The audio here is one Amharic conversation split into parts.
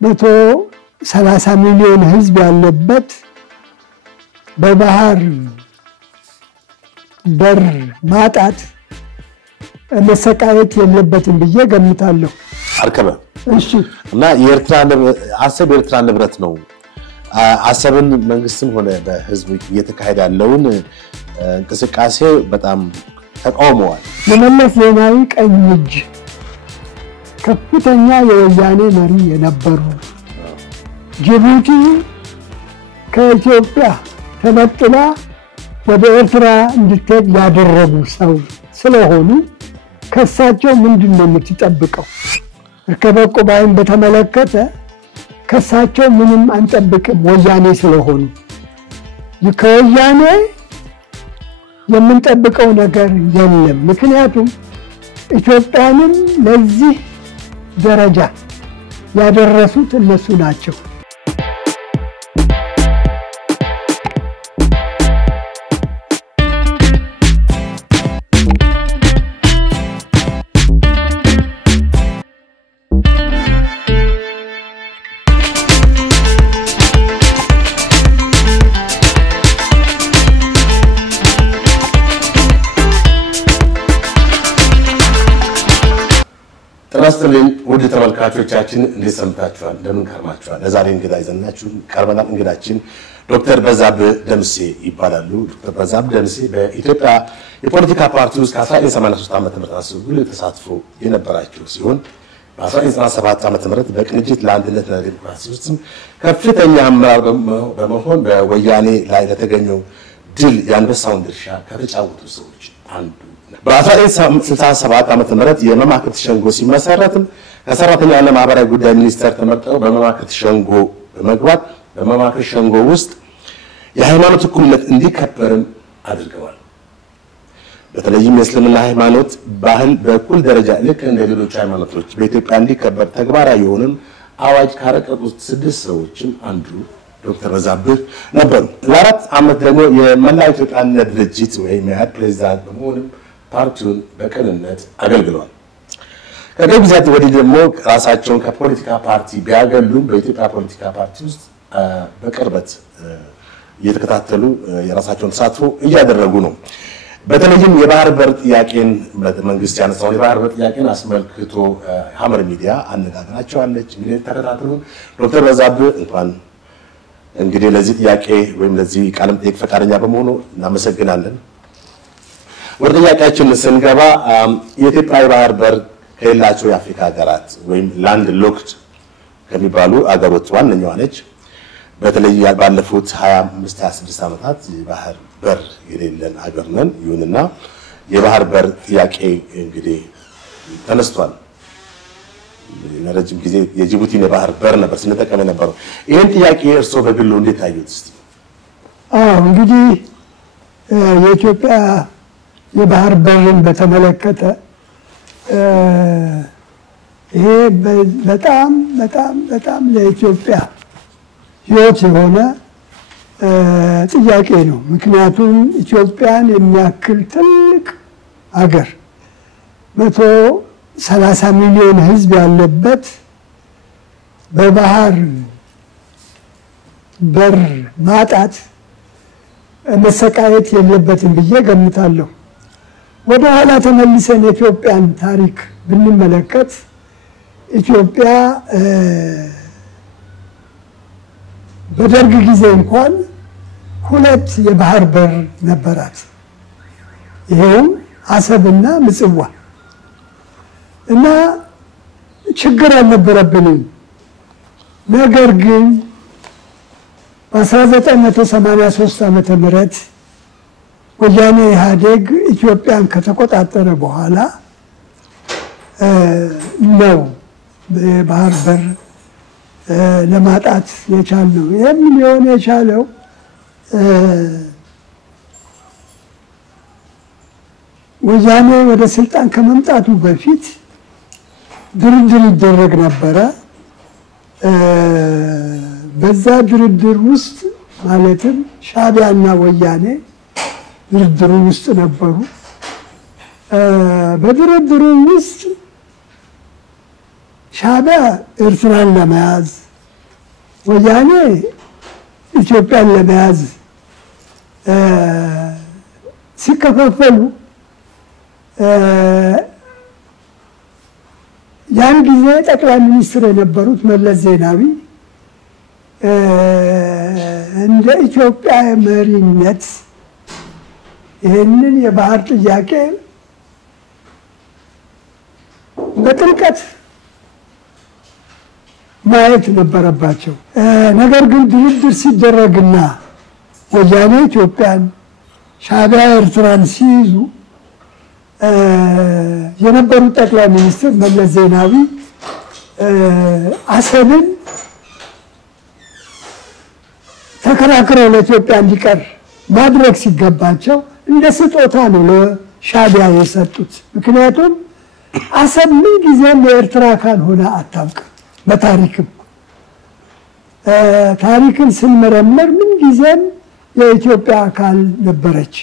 130 ሚሊዮን ህዝብ ያለበት በባህር በር ማጣት መሰቃየት የለበትም ብዬ ገምታለሁ። አርከበ እሺ እና አሰብ የኤርትራ ንብረት ነው። አሰብን መንግስትም ሆነ በህዝብ እየተካሄደ ያለውን እንቅስቃሴ በጣም ተቃውመዋል። የመለስ ዜናዊ ቀኝ እጅ ከፍተኛ የወያኔ መሪ የነበሩ ጅቡቲ ከኢትዮጵያ ተነጥላ ወደ ኤርትራ እንድትሄድ ያደረጉ ሰው ስለሆኑ ከሳቸው ምንድነው የምትጠብቀው? እርከበ ቁባይን በተመለከተ ከሳቸው ምንም አንጠብቅም ወያኔ ስለሆኑ። ከወያኔ የምንጠብቀው ነገር የለም። ምክንያቱም ኢትዮጵያንም ለዚህ ደረጃ ያደረሱት እነሱ ናቸው። ተናስተልን ወደ ተመልካቾቻችን እንደሰምታችኋል እንደምን ከርማችኋል? ለዛሬ እንግዳ ይዘናችሁ ቀርበናል። እንግዳችን ዶክተር በዛብህ ደምሴ ይባላሉ። ዶክተር በዛብህ ደምሴ በኢትዮጵያ የፖለቲካ ፓርቲ ውስጥ ከ1983 ዓ.ም አንስቶ ተሳትፎ የነበራቸው ሲሆን በ1997 ዓ.ም በቅንጅት ለአንድነትና ለዲሞክራሲ ውስጥ ከፍተኛ አመራር በመሆን በወያኔ ላይ ለተገኘው ድል ያንበሳውን ድርሻ ከተጫወቱ ሰዎች አንዱ በ1967 ዓ.ም የመማክርት ሸንጎ ሲመሰረትም ከሰራተኛና ማህበራዊ ጉዳይ ሚኒስቴር ተመርጠው በመማክርት ሸንጎ በመግባት በመማክርት ሸንጎ ውስጥ የሃይማኖት እኩልነት እንዲከበርም አድርገዋል። በተለይም የእስልምና ሃይማኖት ባህል በእኩል ደረጃ ልክ እንደ ሌሎች ሃይማኖቶች በኢትዮጵያ እንዲከበር ተግባራዊ የሆነም አዋጅ ካረቀቁት 6 ሰዎችም አንዱ ዶክተር በዛብህ ነበሩ። ለአራት ዓመት ደግሞ የመላው ኢትዮጵያ አንድነት ድርጅት ወይም የኢህአዴግ ፕሬዝዳንት በመሆንም ፓርቲውን በቅንነት አገልግለዋል። ከቅርብ ጊዜያት ወዲህ ደግሞ ራሳቸውን ከፖለቲካ ፓርቲ ቢያገሉም በኢትዮጵያ ፖለቲካ ፓርቲ ውስጥ በቅርበት እየተከታተሉ የራሳቸውን ተሳትፎ እያደረጉ ነው። በተለይም የባህር በር ጥያቄን መንግስት ያነሳውን የባህር በር ጥያቄን አስመልክቶ ሐመር ሚዲያ አነጋግራቸዋለች። እንግዲህ ተከታተሉ። ዶክተር በዛብህ እንኳን እንግዲህ ለዚህ ጥያቄ ወይም ለዚህ ቃለ መጠይቅ ፈቃደኛ በመሆኑ እናመሰግናለን። ወደ ጥያቄያችን ስንገባ የኢትዮጵያ የባህር በር ከሌላቸው የአፍሪካ ሀገራት ወይም ላንድ ሎክድ ከሚባሉ አገሮች ዋነኛዋ ነች። በተለይ ባለፉት 25-26 ዓመታት የባህር በር የሌለን ሀገር ነን። ይሁንና የባህር በር ጥያቄ እንግዲህ ተነስቷል። ለረጅም ጊዜ የጅቡቲን የባህር በር ነበር ስንጠቀም የነበረው። ይህን ጥያቄ እርስዎ በግሉ እንዴት አዩት እስቲ? እንግዲህ የኢትዮጵያ የባህር በርን በተመለከተ ይሄ በጣም በጣም በጣም ለኢትዮጵያ ህይወት የሆነ ጥያቄ ነው። ምክንያቱም ኢትዮጵያን የሚያክል ትልቅ ሀገር 130 ሚሊዮን ህዝብ ያለበት በባህር በር ማጣት መሰቃየት የለበትም ብዬ ገምታለሁ። ወደ ኋላ ተመልሰን የኢትዮጵያን ታሪክ ብንመለከት ኢትዮጵያ በደርግ ጊዜ እንኳን 2 የባህር በር ነበራት። ይሄም አሰብና ምጽዋ እና ችግር አልነበረብንም። ነገር ግን በ1983 ዓመተ ምህረት ወያኔ ኢህአዴግ ኢትዮጵያን ከተቆጣጠረ በኋላ ነው የባህር በር ለማጣት የቻለው። ይሄም ሊሆን የቻለው ወያኔ ወደ ስልጣን ከመምጣቱ በፊት ድርድር ይደረግ ነበረ። በዛ ድርድር ውስጥ ማለትም ሻዕቢያና ወያኔ ድርድሩ ውስጥ ነበሩ። በድርድሩ ውስጥ ሻዕቢያ ኤርትራን ለመያዝ ወያኔ ኢትዮጵያን ለመያዝ ሲከፋፈሉ ያን ጊዜ ጠቅላይ ሚኒስትር የነበሩት መለስ ዜናዊ እንደ ኢትዮጵያ መሪነት ይህንን የባህር ጥያቄ በጥልቀት ማየት ነበረባቸው። ነገር ግን ድርድር ሲደረግና ወያኔ ኢትዮጵያን ሻዕቢያ ኤርትራን ሲይዙ የነበሩት ጠቅላይ ሚኒስትር መለስ ዜናዊ አሰብን ተከራክረው ለኢትዮጵያ እንዲቀር ማድረግ ሲገባቸው እንደ ስጦታ ነው ለሻዕቢያ የሰጡት። ምክንያቱም አሰብ ምን ጊዜም የኤርትራ አካል ሆና አታውቅም። ታሪክን ስንመረምር ምን ጊዜም የኢትዮጵያ አካል ነበረች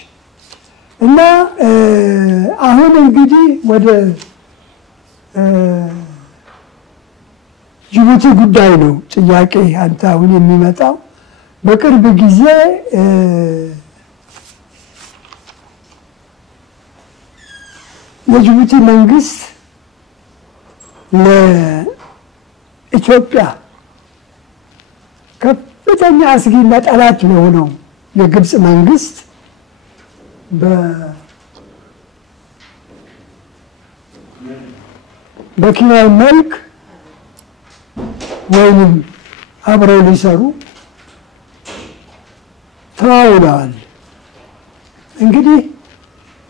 እና አሁን እንግዲህ ወደ ጅቡቲ ጉዳይ ነው ጥያቄ አንተ አሁን የሚመጣው። በቅርብ ጊዜ የጅቡቲ መንግስት ለኢትዮጵያ ከፍተኛ አስጊና ጠላት ለሆነው የግብፅ መንግስት በኪራይ መልክ ወይንም አብረው ሊሰሩ ተዋውለዋል። እንግዲህ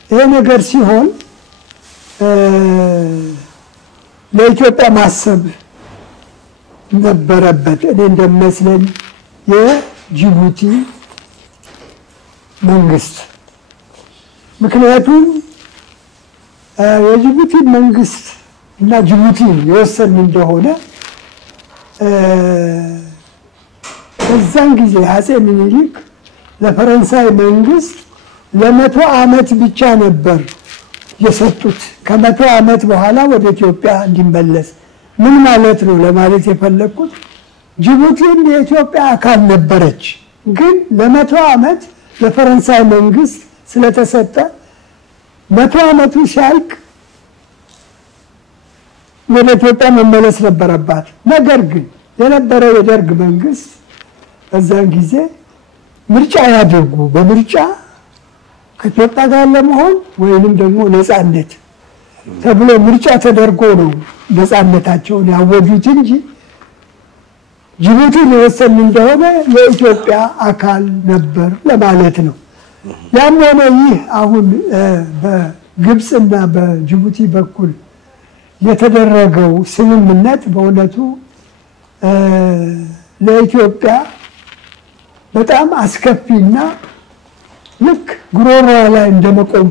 ይሄ ነገር ሲሆን ለኢትዮጵያ ማሰብ ነበረበት እኔ እንደሚመስለኝ የጅቡቲ መንግስት። ምክንያቱም የጅቡቲ መንግስት እና ጅቡቲ የወሰን እንደሆነ በዛን ጊዜ አጼ ምኒልክ ለፈረንሳይ መንግስት ለ100 ዓመት ብቻ ነበር የሰጡት። ከ100 ዓመት በኋላ ወደ ኢትዮጵያ እንዲመለስ ምን ማለት ነው ለማለት የፈለኩት ጅቡቲም የኢትዮጵያ አካል ነበረች፣ ግን ለ100 ዓመት ለፈረንሳይ መንግስት ስለተሰጠ 100 ዓመቱ ሲያልቅ ወደ ኢትዮጵያ መመለስ ነበረባት። ነገር ግን የነበረው የደርግ መንግስት በዛን ጊዜ ምርጫ ያደርጉ፣ በምርጫ ከኢትዮጵያ ጋር ለመሆን ወይንም ደግሞ ነፃነት ተብሎ ምርጫ ተደርጎ ነው ነፃነታቸውን ያወጁት እንጂ ጅቡቲ የወሰን እንደሆነ የኢትዮጵያ አካል ነበር ለማለት ነው። ያም ሆነ ይህ አሁን በግብፅና በጅቡቲ በኩል የተደረገው ስምምነት በእውነቱ ለኢትዮጵያ በጣም አስከፊና ልክ ጉሮሯ ላይ እንደመቆም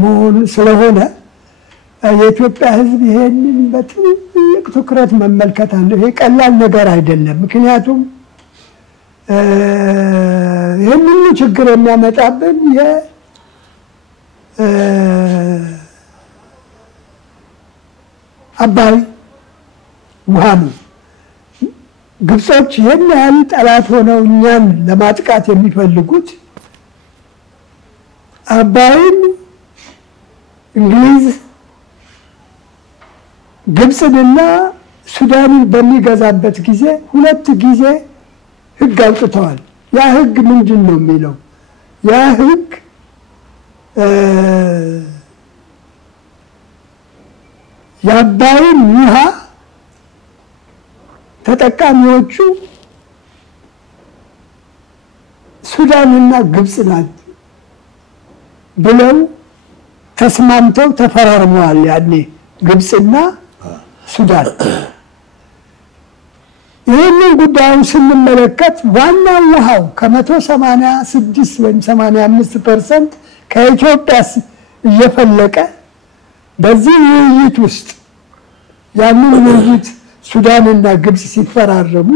መሆን ስለሆነ የኢትዮጵያ ሕዝብ ይሄንን በትልቅ ትኩረት መመልከት አለው። ይሄ ቀላል ነገር አይደለም። ምክንያቱም ይሄንን ችግር የሚያመጣብን አባይ ውሃ ነው። ግብጾች ይሄን ያህል ጠላት ሆነው እኛን ለማጥቃት የሚፈልጉት አባይን እንግሊዝ ግብፅንና ሱዳንን በሚገዛበት ጊዜ 2 ጊዜ ህግ አውጥተዋል። ያ ህግ ምንድን ነው የሚለው? ያ ህግ የአባይን ውሃ ተጠቃሚዎቹ ሱዳንና ግብፅ ናት ብለው ተስማምተው ተፈራርመዋል። ያኔ ግብፅና ሱዳን። ይህንን ጉዳዩን ስንመለከት ዋናው ውሃው ከ186 ወይም 85% ከኢትዮጵያ እየፈለቀ በዚህ ውይይት ውስጥ ያንን ውይይት ሱዳንና ግብፅ ሲፈራረሙ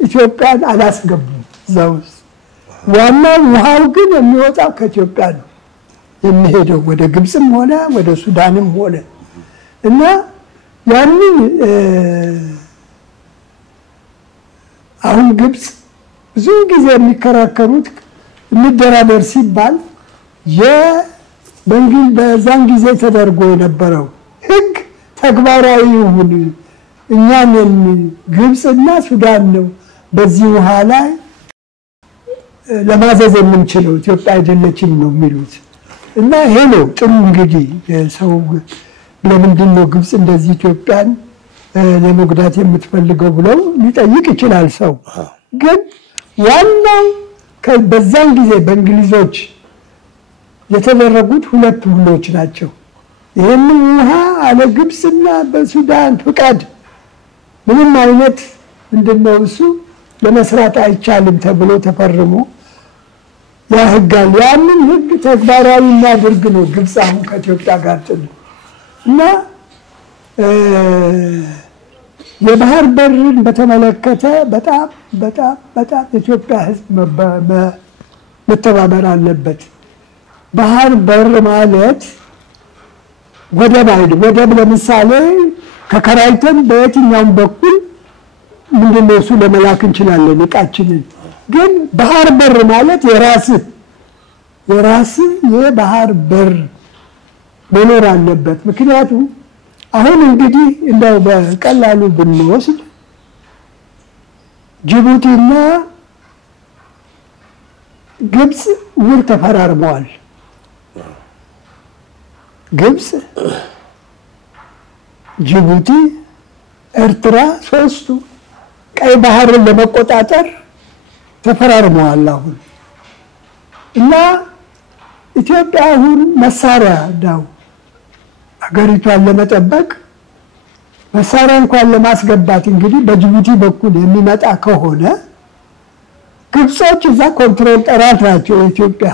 ኢትዮጵያን አላስገቡም እዛ ውስጥ። ዋናው ውሃው ግን የሚወጣው ከኢትዮጵያ ነው የሚሄደው ወደ ግብፅም ሆነ ወደ ሱዳንም ሆነ እና ያንን አሁን ግብጽ ብዙ ጊዜ የሚከራከሩት እንደራደር ሲባል በዛን ጊዜ ተደርጎ የነበረው ህግ ተግባራዊ ይሁን እኛን ግብጽና ሱዳን ነው በዚህ ውሃ ላይ ለማዘዝ የምንችለው ኢትዮጵያ አይደለችም ነው የሚሉት እና ይሄ ነው ጥሩ እንግዲህ ሰው ለምንድን ነው ግብጽ እንደዚህ ኢትዮጵያን ለመጉዳት የምትፈልገው ብለው ሊጠይቅ ይችላል ሰው ግን ዋናው በዛን ጊዜ በእንግሊዞች የተደረጉት ሁለት ውሎች ናቸው ይሄንን ውሃ አለ ግብጽና በሱዳን ፍቃድ ምንም አይነት እንደነው እሱ ለመስራት አይቻልም ተብሎ ተፈርሞ ያ ህጋል ያንን ህግ ተግባራዊ እናድርግ ነው ግብጽ አሁን ከኢትዮጵያ ጋር እና የባህር በርን በተመለከተ በጣም ኢትዮጵያ ህዝብ መተባበር አለበት ባህር በር ማለት ወደብ ለምሳሌ ከከራይተን በየትኛውም በኩል ምንድነው እሱ ለመላክ እንችላለን እቃችንን ግን ባህር በር ማለት የራስ የባህር በር መኖር አለበት ምክንያቱም አሁን እንግዲህ እንደው በቀላሉ ብንወስድ ጅቡቲና ግብጽ ውል ተፈራርመዋል ግብጽ ጅቡቲ ኤርትራ ሶስቱ ቀይ ባህርን ለመቆጣጠር ተፈራርመዋል አሁን እና ኢትዮጵያ አሁን መሳሪያ ዳው አገሪቷን ለመጠበቅ መሳሪያ እንኳን ለማስገባት እንግዲህ በጅቡቲ በኩል የሚመጣ ከሆነ ግብጾች እዛ ኮንትሮል ጠራት ናቸው ኢትዮጵያ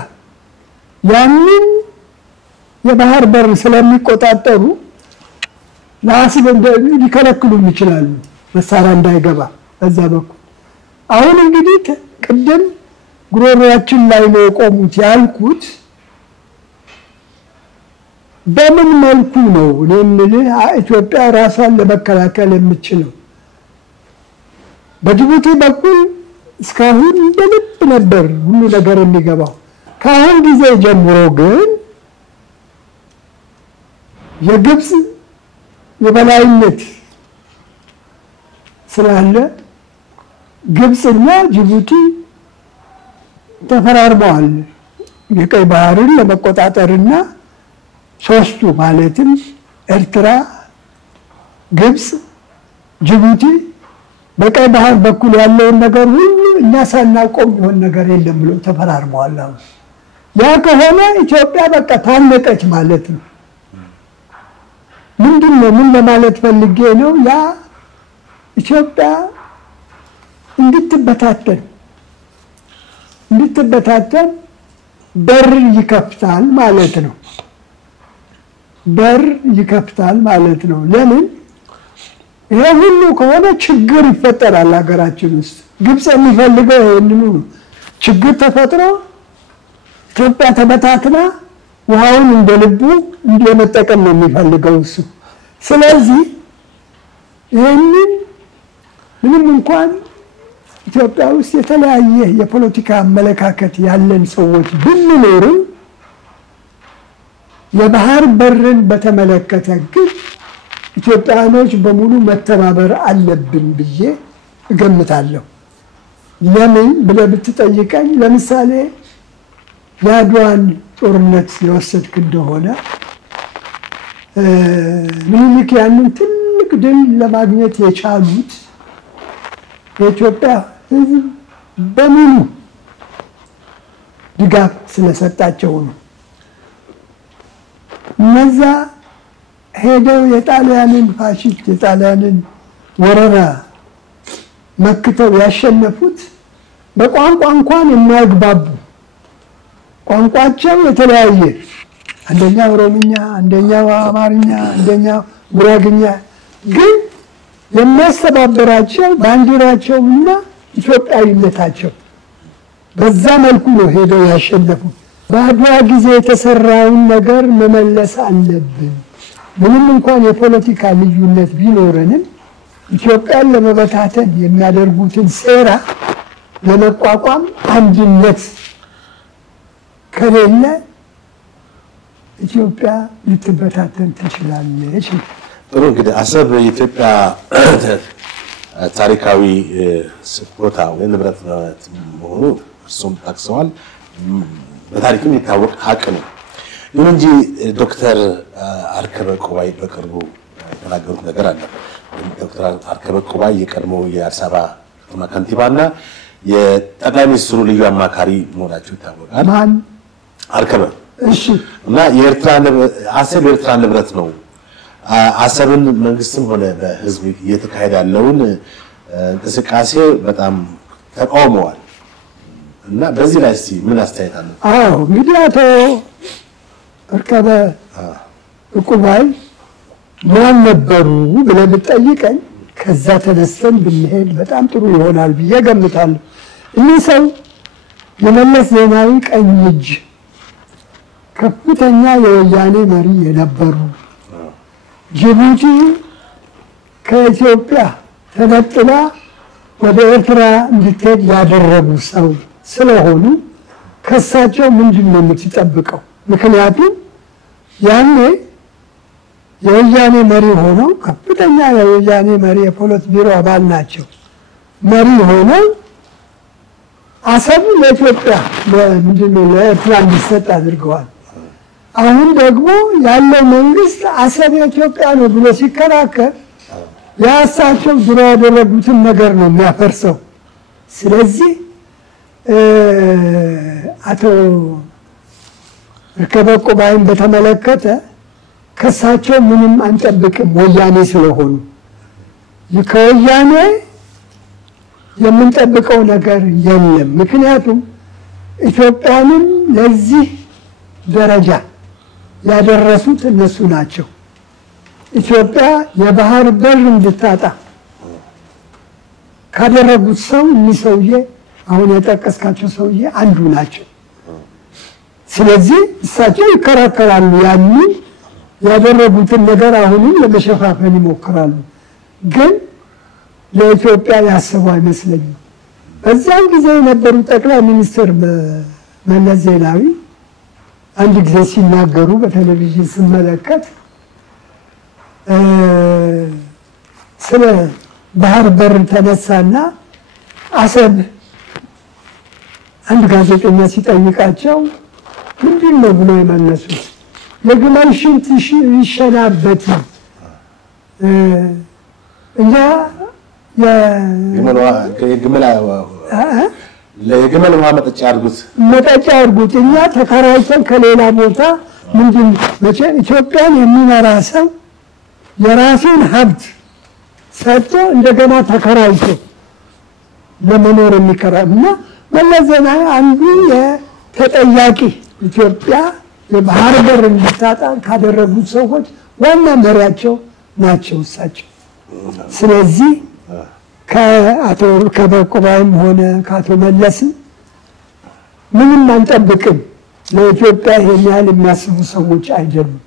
ያንን የባህር በር ስለሚቆጣጠሩ ለአስብ ሊከለክሉ ይችላሉ መሳሪያ እንዳይገባ በዛ በኩል አሁን እንግዲህ ቅድም ጉሮሮያችን ላይ ነው የቆሙት ያልኩት በምን መልኩ ነው ለምን ኢትዮጵያ ራሷን ለመከላከል የምትችለው በጅቡቲ በኩል እስካሁን እንደልብ ነበር ሁሉ ነገር የሚገባው ካሁን ጊዜ ጀምሮ ግን የግብጽ የበላይነት ስላለ ግብጽና ጅቡቲ ተፈራርመዋል የቀይ ባህርን ለመቆጣጠርና ሶስቱ ማለትም ኤርትራ ግብጽ ጅቡቲ በቀይ ባህር በኩል ያለውን ነገር ሁሉ እኛ ሳናቆም ይሆን ነገር የለም ብለው ተፈራርመዋል ያ ከሆነ ኢትዮጵያ በቃ ታነቀች ማለት ነው ምንድነው ምን ለማለት ፈልጌ ነው ያ ኢትዮጵያ እንድትበታተን በር ይከፍታል ማለት ነው ለምን ይሄ ሁሉ ከሆነ ችግር ይፈጠራል ሀገራችን ውስጥ ግብጽ የሚፈልገው ይሄንኑ ችግር ተፈጥሮ ኢትዮጵያ ተበታትና ውሃውን እንደልቡ እንዲመጠቀም ነው የሚፈልገው እሱ ስለዚህ ይሄንን ምንም እንኳን ኢትዮጵያ ውስጥ የተለያየ የፖለቲካ አመለካከት ያለን ሰዎች ብንኖርም የባህር በርን በተመለከተ ግን ኢትዮጵያኖች በሙሉ መተባበር አለብን ብዬ እገምታለሁ ለምን ብለህ ብትጠይቀኝ ለምሳሌ የአድዋን ጦርነት የወሰድክ እንደሆነ ምኒልክ ያንን ትልቅ ድል ለማግኘት የቻሉት የኢትዮጵያ ህዝብ በሙሉ ድጋፍ ስለሰጣቸው ነው እነዛ ሄደው የጣሊያንን ፋሺስት የጣሊያንን ወረራ መክተው ያሸነፉት በቋንቋ እንኳን የማይግባቡ ቋንቋቸው የተለያየ አንደኛ ኦሮምኛ አንደኛው አማርኛ አንደኛው ጉራግኛ ግን የሚያስተባብራቸው ባንዲራቸውና ኢትዮጵያዊነታቸው በዛ መልኩ ነው ሄደው ያሸነፉት በአድዋ ጊዜ የተሰራውን ነገር መመለስ አለብን ምንም እንኳን የፖለቲካ ልዩነት ቢኖርንም ኢትዮጵያን ለመበታተን የሚያደርጉትን ሴራ ለመቋቋም አንድነት ከሌለ ኢትዮጵያ ልትበታተን ትችላለች። ጥሩ እንግዲህ አሰብ የኢትዮጵያ ታሪካዊ ቦታ ወይ ንብረት መሆኑ እርሱም ጠቅሰዋል። በታሪክም የታወቀ ሀቅ ነው። ይሁን እንጂ ዶክተር አርከበ ቁባይ በቅርቡ የተናገሩት ነገር አለ። ዶክተር አርከበ ቁባይ የቀድሞ የአዲስ አበባ ከተማ ከንቲባና የጠቅላይ ሚኒስትሩ ልዩ አማካሪ መሆናቸው ይታወቃል። ማን? አርከበ። እሺ። እና አሰብ የኤርትራ ንብረት ነው። አሰብን መንግስትም ሆነ በህዝብ እየተካሄደ ያለውን እንቅስቃሴ በጣም ተቃውመዋል። እና በዚህ ላይ እስቲ ምን አስተያየት አለ? አዎ እንግዲህ አቶ አርከበ ቁባይ ማን ነበሩ ብለህ ብትጠይቀኝ ከዛ ተነስተን ብንሄድ በጣም ጥሩ ይሆናል ብዬ ገምታለሁ። እኚህ ሰው የመለስ ዜናዊ ቀኝ እጅ ከፍተኛ የወያኔ መሪ የነበሩ ጅቡቲ ከኢትዮጵያ ተነጥላ ወደ ኤርትራ እንድትሄድ ያደረጉ ሰው ስለሆኑ ከሳቸው ምንድን ነው የምትጠብቀው? ምክንያቱም ያኔ የወያኔ መሪ ሆነው ከፍተኛ የወያኔ መሪ የፖለቲ ቢሮ አባል ናቸው። መሪ ሆነው አሰብ ለኢትዮጵያ ምንድነው ለኤርትራ እንዲሰጥ አድርገዋል። አሁን ደግሞ ያለው መንግስት አሰብ የኢትዮጵያ ነው ብሎ ሲከራከር ያሳቸው ድሮ ያደረጉትን ነገር ነው የሚያፈርሰው። ስለዚህ አቶ አርከበ ቁባይን በተመለከተ ከሳቸው ምንም አንጠብቅም ወያኔ ስለሆኑ። ከወያኔ የምንጠብቀው ነገር የለም። ምክንያቱም ኢትዮጵያንም ለዚህ ደረጃ ያደረሱት እነሱ ናቸው። ኢትዮጵያ የባህር በር እንድታጣ ካደረጉት ሰው እኒህ ሰውዬ አሁን የጠቀስካቸው ሰውዬ አንዱ ናቸው። ስለዚህ እሳቸው ይከራከራሉ። ያንን ያደረጉትን ነገር አሁንም ለመሸፋፈን ይሞክራሉ። ግን ለኢትዮጵያ ያሰቡ አይመስለኝም። በዛን ጊዜ የነበሩ ጠቅላይ ሚኒስትር መለስ ዜናዊ አንድ ጊዜ ሲናገሩ በቴሌቪዥን ስመለከት ስለ ባህር በር ተነሳና አሰብ አንድ ጋዜጠኛ ሲጠይቃቸው ምንድን ነው ብሎ የመለሱት የግመል ሽንት ይሸናበት እኛ የግመል ውሃ መጠጫ አድርጉት እኛ ተከራይተን ከሌላ ቦታ ምንድን መቼ ኢትዮጵያን የሚመራ ሰው የራሱን ሀብት ሰጥቶ እንደገና ተከራይቶ ለመኖር የሚከራና መለስ ዜናዊ አንዱ የተጠያቂ ኢትዮጵያ የባህር በር እንድታጣ ካደረጉት ሰዎች ዋና መሪያቸው ናቸው እሳቸው። ስለዚህ ከአቶ አርከበ ቁባይም ሆነ ከአቶ መለስም ምንም አንጠብቅም። ለኢትዮጵያ ይሄን ያህል የሚያስቡ ሰዎች አይደሉም።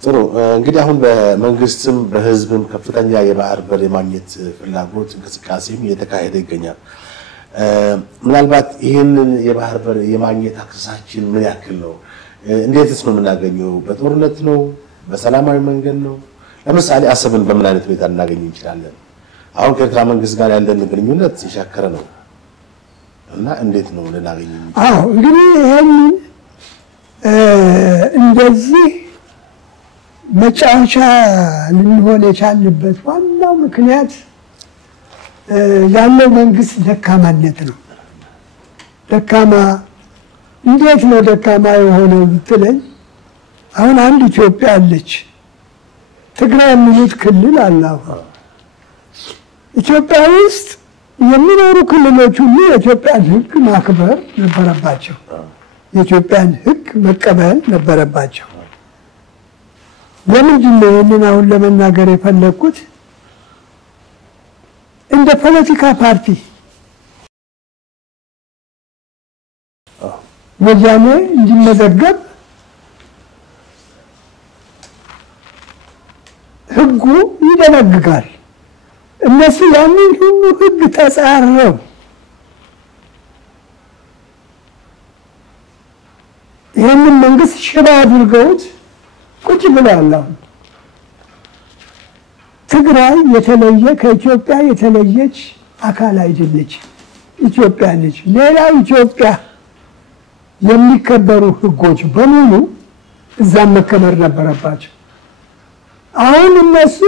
ጥሩ እንግዲህ አሁን በመንግስትም በህዝብም ከፍተኛ የባህር በር የማግኘት ፍላጎት እንቅስቃሴም እየተካሄደ ይገኛል። ምናልባት ይህንን የባህር በር የማግኘት አክሰሳችን ምን ያክል ነው? እንዴትስ ነው የምናገኘው? በጦርነት ነው? በሰላማዊ መንገድ ነው? ለምሳሌ አሰብን በምን አይነት ሁኔታ እናገኝ እንችላለን? አሁን ከኤርትራ መንግስት ጋር ያለን ግንኙነት የሻከረ ነው እና እንዴት ነው ልናገኝ? አዎ እንግዲህ ይሄን እንደዚህ መጫወቻ ልንሆን የቻልንበት ዋናው ምክንያት ያለው መንግስት ደካማነት ነው። ደካማ እንዴት ነው ደካማ የሆነው ብትለኝ አሁን አንድ ኢትዮጵያ አለች። ትግራይ የሚሉት ክልል አለ። ኢትዮጵያ ውስጥ የሚኖሩ ክልሎች ሁሉ የኢትዮጵያን ሕግ ማክበር ነበረባቸው። የኢትዮጵያን ሕግ መቀበል ነበረባቸው። ለምንድን ነው ይህንን አሁን ለመናገር የፈለግኩት? እንደ ፖለቲካ ፓርቲ ወያኔ እንዲመዘገብ ሕጉ ይደነግጋል። እነሱ ያንን ሁሉ ህግ ተጻረው ይህንን መንግስት ሽባ አድርገውት ቁጭ ብለዋል። ትግራይ የተለየ ከኢትዮጵያ የተለየች አካል አይደለች፣ ኢትዮጵያ ነች። ሌላው ኢትዮጵያ የሚከበሩ ህጎች በሙሉ እዛም መከበር ነበረባቸው። አሁን እነሱ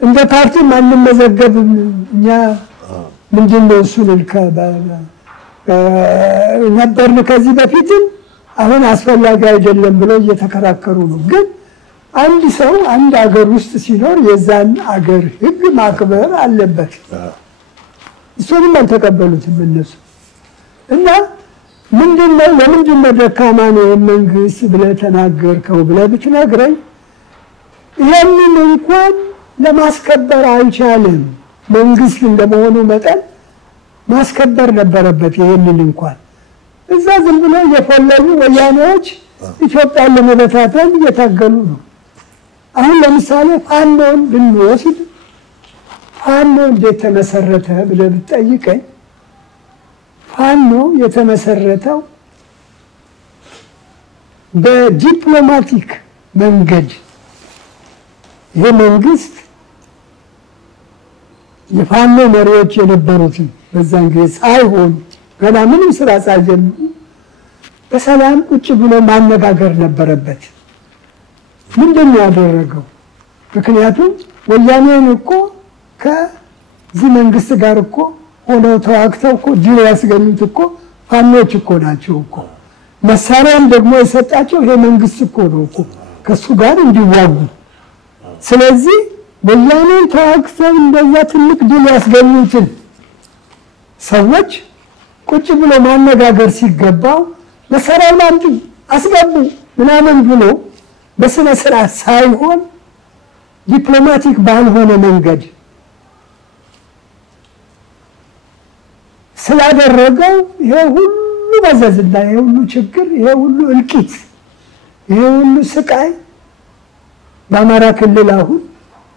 እንደ ፓርቲ ማንም መዘገብም እኛ ምንድነው እሱን ነበርን ከዚህ በፊትም አሁን አስፈላጊ አይደለም ብለው እየተከራከሩ ነው። ግን አንድ ሰው አንድ አገር ውስጥ ሲኖር የዛን አገር ህግ ማክበር አለበት። እሱንም አልተቀበሉትም እነሱ እና ምንድነው ለምንድነው ደካማ ነው መንግስት ብለህ ተናገርከው ብለህ ብትነግረኝ ይሄንን እንኳን ለማስከበር አይቻልም። መንግስት እንደመሆኑ መጠን ማስከበር ነበረበት። ይሄንን እንኳን እዛ ዝም ብሎ የፈለጉ ወያኔዎች ኢትዮጵያን ለመበታተን እየታገሉ ነው። አሁን ለምሳሌ ፋኖን ብንወስድ ፋኖ እንዴት ተመሰረተ ብለህ ብትጠይቀኝ ፋኖ የተመሰረተው በዲፕሎማቲክ መንገድ ይሄ መንግስት የፋኖ መሪዎች የነበሩትን በዛን ጊዜ ሳይሆን ገና ምንም ስራ ሳይጀምሩ በሰላም ቁጭ ብሎ ማነጋገር ነበረበት። ምንድነው ያደረገው? ምክንያቱም ወያኔን እኮ ከዚህ መንግስት ጋር እኮ ሆነው ተዋግተው እኮ ድል ያስገኙት እኮ ፋኖች እኮ ናቸው እኮ። መሳሪያም ደግሞ የሰጣቸው ይሄ መንግስት እኮ ነው እኮ ከሱ ጋር እንዲዋጉ። ስለዚህ ወያኔን ተዋግተው እንደዛ ትልቅ ድል ያስገኙትን ሰዎች ቁጭ ብሎ ማነጋገር ሲገባው መሳሪያውን አምጡ አስገቡ ምናምን ብሎ በስነ ስርዓት ሳይሆን ዲፕሎማቲክ ባልሆነ መንገድ ስላደረገው ይሄ ሁሉ መዘዝና ይሄ ሁሉ ችግር ይሄ ሁሉ እልቂት ይሄ ሁሉ ስቃይ በአማራ ክልል አሁን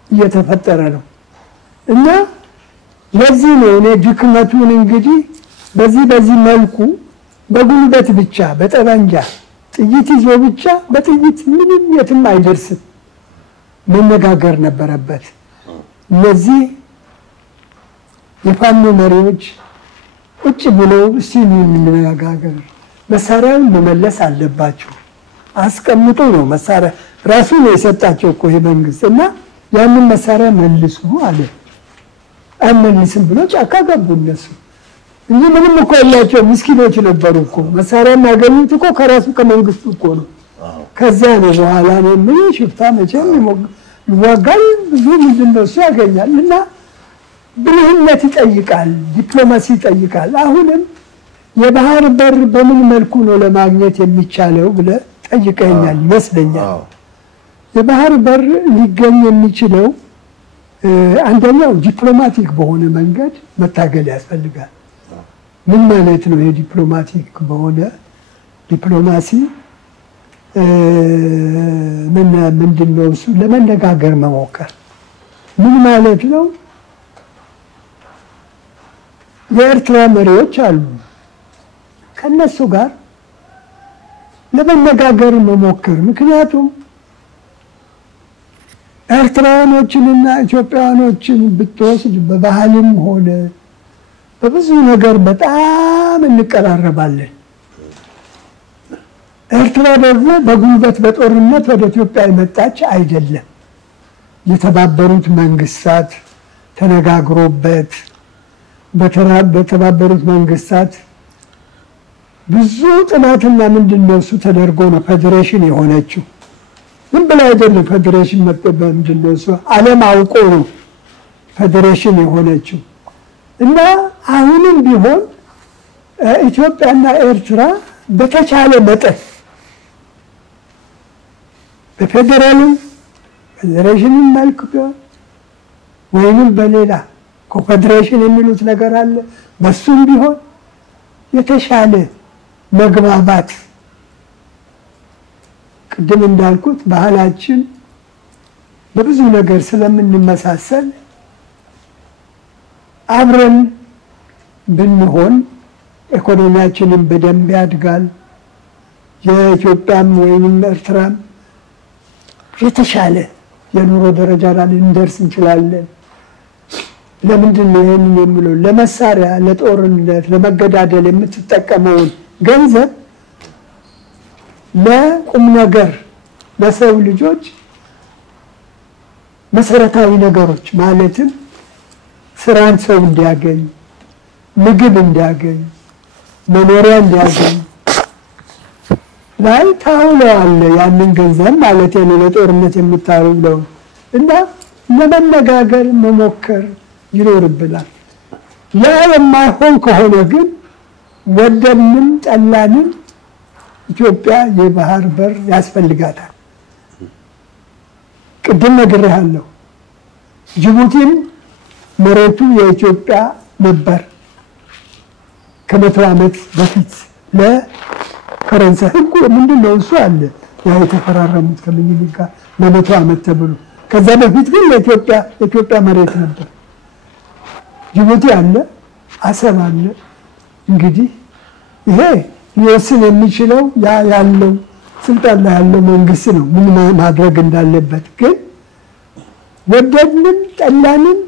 እየተፈጠረ ነው። እና ለዚህ ነው እኔ ድክመቱን እንግዲህ በዚህ መልኩ በጉልበት ብቻ በጠበንጃ ጥይት ይዞ ብቻ በጥይት ምንም የትም አይደርስም። መነጋገር ነበረበት። እነዚህ የፋኖ መሪዎች ቁጭ ብለው ሲሉ እንነጋገር፣ መሳሪያውን መመለስ አለባቸው። አስቀምጡ ነው መሳሪያ ራሱ ነው የሰጣቸው እኮ ይሄ መንግስት እና ያንን መሳሪያ መልሱ አለ። አመልስም ብሎ ጫካ ገቡ እነሱ እንጂ ምንም እኮ ያላቸው ምስኪኖች ነበሩ እኮ። መሳሪያ ማገኙት እኮ ከራሱ ከመንግስቱ እኮ ነው። ከዛ ነው በኋላ ነው ምን ሽፍታ መቼም ይዋጋል ብዙ ምንድነው እሱ ያገኛል። እና ብልህነት ይጠይቃል፣ ዲፕሎማሲ ይጠይቃል። አሁንም የባህር በር በምን መልኩ ነው ለማግኘት የሚቻለው ብለህ ጠይቀኛል ይመስለኛል። የባህር በር ሊገኝ የሚችለው አንደኛው ዲፕሎማቲክ በሆነ መንገድ መታገል ያስፈልጋል። ምን ማለት ነው የዲፕሎማቲክ በሆነ ዲፕሎማሲ ምንድነው እሱ ለመነጋገር መሞከር ምን ማለት ነው? የኤርትራ መሪዎች አሉ ከነሱ ጋር ለመነጋገር መሞከር። ምክንያቱም ኤርትራኖችንና ኢትዮጵያኖችን ብትወስድ በባህልም ሆነ በብዙ ነገር በጣም እንቀራረባለን። ኤርትራ ደግሞ በጉልበት በጦርነት ወደ ኢትዮጵያ የመጣች አይደለም። የተባበሩት መንግስታት ተነጋግሮበት በተባበሩት መንግስታት ብዙ ጥናትና ምንድነው እሱ ተደርጎ ነው ፌዴሬሽን የሆነችው። ምን ብላ አይደለም ፌዴሬሽን መጥተው ምንድነው እሱ ዓለም አውቆ ነው ፌዴሬሽን የሆነችው። እና አሁንም ቢሆን ኢትዮጵያና ኤርትራ በተቻለ መጠን በፌዴራልም ፌዴሬሽን መልክ ወይንም በሌላ ኮንፌዴሬሽን የሚሉት ነገር አለ። በሱም ቢሆን የተሻለ መግባባት ቅድም እንዳልኩት ባህላችን በብዙ ነገር ስለምንመሳሰል አብረን ብንሆን ኢኮኖሚያችንን በደንብ ያድጋል። የኢትዮጵያም ወይም ኤርትራም የተሻለ የኑሮ ደረጃ ላይ እንደርስ እንችላለን። ለምንድን ነው ይሄንን የምለው? ለመሳሪያ፣ ለጦርነት፣ ለመገዳደል የምትጠቀመውን ገንዘብ ለቁም ነገር ለሰው ልጆች መሰረታዊ ነገሮች ማለትም ስራን ሰው እንዲያገኝ፣ ምግብ እንዲያገኝ፣ መኖሪያ እንዲያገኝ ላይ ታውለዋለህ። ያንን ገንዘብ ማለት ነው ለጦርነት የምታውለው እና ለመነጋገር መሞከር ይኖርብናል። ያ የማይሆን ከሆነ ግን ወደንም ጠላንም ኢትዮጵያ የባህር በር ያስፈልጋታል። ቅድም ነግሬሃለሁ። ጅቡቲም መሬቱ የኢትዮጵያ ነበር ከመቶ ዓመት በፊት ለፈረንሳይ ህጉ ምንድነው እሱ አለ ያ የተፈራረሙት ከምኒልክ ጋር ለመቶ ዓመት ተብሎ። ከዛ በፊት ግን የኢትዮጵያ መሬት ነበር። ጅቡቲ አለ፣ አሰብ አለ። እንግዲህ ይሄ ሊወስን የሚችለው ያ ያለው ስልጣን ላይ ያለው መንግስት ነው ምን ማድረግ እንዳለበት። ግን ወደድንም ጠላንም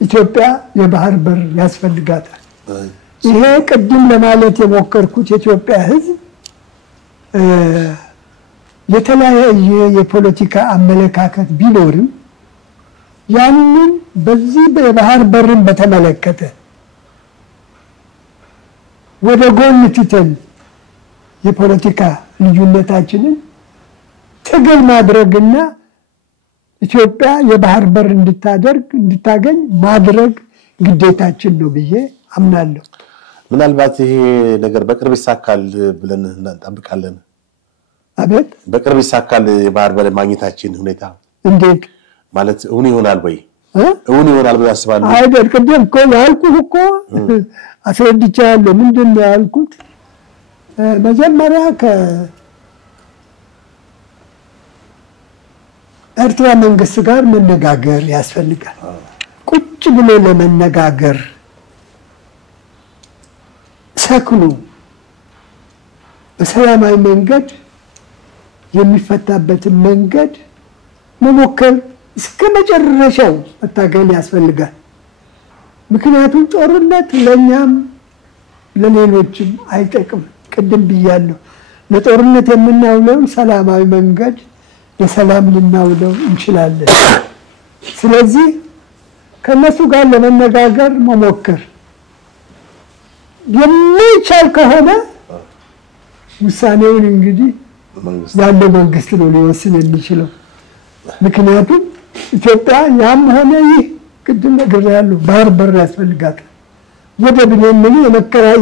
ኢትዮጵያ የባህር በር ያስፈልጋታል። ይሄ ቅድም ለማለት የሞከርኩት የኢትዮጵያ ህዝብ የተለያየ የፖለቲካ አመለካከት ቢኖርም ያንን በዚህ የባህር በርን በተመለከተ ወደ ጎን ትተን የፖለቲካ ልዩነታችንን ትግል ማድረግና ኢትዮጵያ የባህር በር እንድታገኝ ማድረግ ግዴታችን ነው ብዬ አምናለሁ። ምናልባት ይሄ ነገር በቅርብ ይሳካል ብለን እንጠብቃለን። አቤት በቅርብ ይሳካል የባህር በር ማግኘታችን ሁኔታ እንዴት ማለት እውን ይሆናል ወይ? እውን ይሆናል ብዬ አስባለሁ። አይደል? ቅድም እኮ ያልኩህ እኮ አስረድቻለሁ። ምንድን ነው ያልኩት? መጀመሪያ ከኤርትራ መንግስት ጋር መነጋገር ያስፈልጋል። ቁጭ ብሎ ለመነጋገር ሰክኑ በሰላማዊ መንገድ የሚፈታበትን መንገድ መሞከር እስከ መጨረሻው መታገል ያስፈልጋል። ምክንያቱም ጦርነት ለኛም ለሌሎችም አይጠቅም። ቅድም ብያለሁ። ለጦርነት የምናውለው ሰላማዊ መንገድ ለሰላም ልናውለው እንችላለን። ስለዚህ ከነሱ ጋር ለመነጋገር መሞከር የሚቻል ከሆነ ውሳኔውን እንግዲህ ያለው መንግስት ነው ሊወስን የሚችለው። ምክንያቱም ኢትዮጵያ ያም ሆነ ይህ ቅድም ነግሬያለሁ ባህር በር ያስፈልጋታል። ወደብ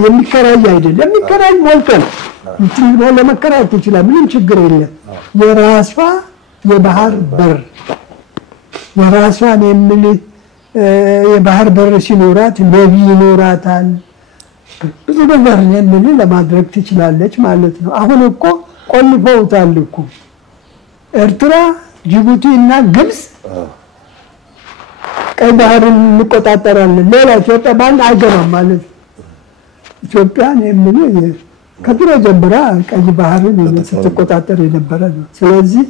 የሚከራይ አይደለም። የሚከራይ ሞልቷል። እንትን ለመከራየት ይችላል። ምንም ችግር የለም። የራሷ የባህር በር የራሷን የባህር በር ሲኖራት ነቢ ይኖራታል። ብዙ ነገር ለማድረግ ትችላለች ማለት ነው። አሁን እኮ ቆልፈውታል እኮ ኤርትራ፣ ጅቡቲ እና ግብጽ ቀይ ባህርን እንቆጣጠራለን። ሌላ ኢትዮጵያ ባንድ አይገባም ማለት ኢትዮጵያን ከድሮ ጀምራ ቀይ ባህርን ስትቆጣጠር የነበረ ነው። ስለዚህ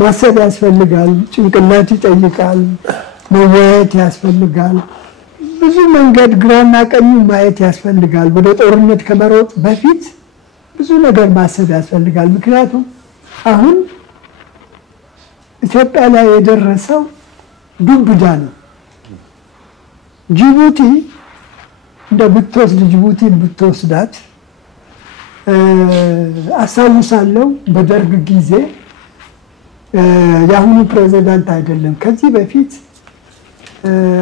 ማሰብ ያስፈልጋል። ጭንቅላት ይጠይቃል። መወያየት ያስፈልጋል። ብዙ መንገድ ግራና ቀኙ ማየት ያስፈልጋል። ወደ ጦርነት ከመሮጥ በፊት ብዙ ነገር ማሰብ ያስፈልጋል። ምክንያቱም አሁን ኢትዮጵያ ላይ የደረሰው ዱብዳ ነው። ጅቡቲ ጅቡቲን ብትወስዳት አስታውሳለሁ በደርግ ጊዜ የአሁኑ ፕሬዝዳንት አይደለም ከዚህ በፊት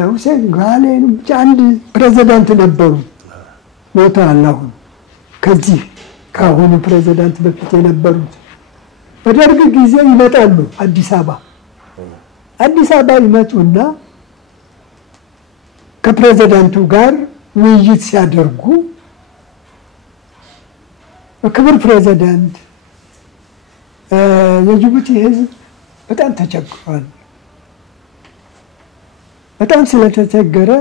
ሁሴን ጋሌን አንድ ፕሬዝዳንት ነበሩ ሞተዋል። አሁን ከዚህ ከአሁኑ ፕሬዝዳንት በፊት የነበሩት በደርግ ጊዜ ይመጣሉ አዲስ አበባ ይመጡና ከፕሬዝዳንቱ ጋር ውይይት ሲያደርጉ ክቡር ፕሬዝዳንት የጅቡቲ ህዝብ በጣም ተቸግሯል። በጣም ስለተቸገረ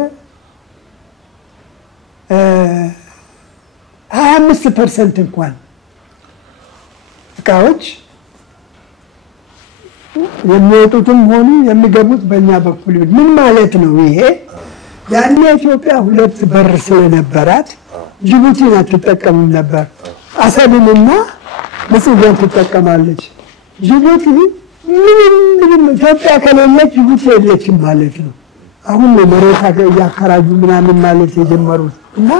25% እንኳን እቃዎች የሚወጡትም ሆኑ የሚገቡት በእኛ በኩል ምን ማለት ነው ይሄ? ያኔ ኢትዮጵያ ሁለት በር ስለነበራት ጅቡቲን አትጠቀምም ነበር። አሰብንና ምጽዋን ትጠቀማለች። ጅቡቲ ምንም ኢትዮጵያ ከሌለች ጅቡቲ የለችም ማለት ነው። አሁን ነው መሬት እያከራዩ ምናምን ማለት የጀመሩት እና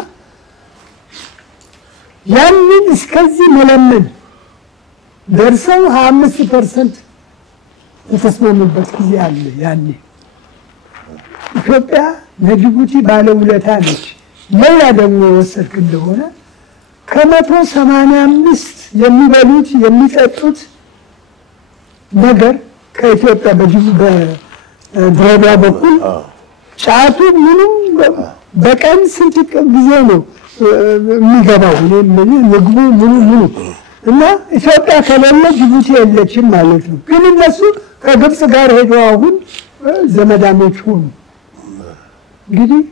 ያንን እስከዚህ መለመን ደርሰው 25% የተስማሙበት ጊዜ አለ። ያኔ ኢትዮጵያ ለጅቡቲ ባለውለታ ነች። ሌላ ደግሞ ወሰድክ እንደሆነ ከ185 የሚበሉት የሚጠጡት ነገር ከኢትዮጵያ በድሬዳዋ በኩል ጫቱ ምንም በቀን ስንት ጊዜ ነው የሚገባው? ምግቡ ምኑ እና ኢትዮጵያ ከሌለ ጅቡቲ የለችም ማለት ነው። ግን እነሱ ከግብፅ ጋር ሄደው አሁን ዘመዳሞች ሆኑ። እንግዲህ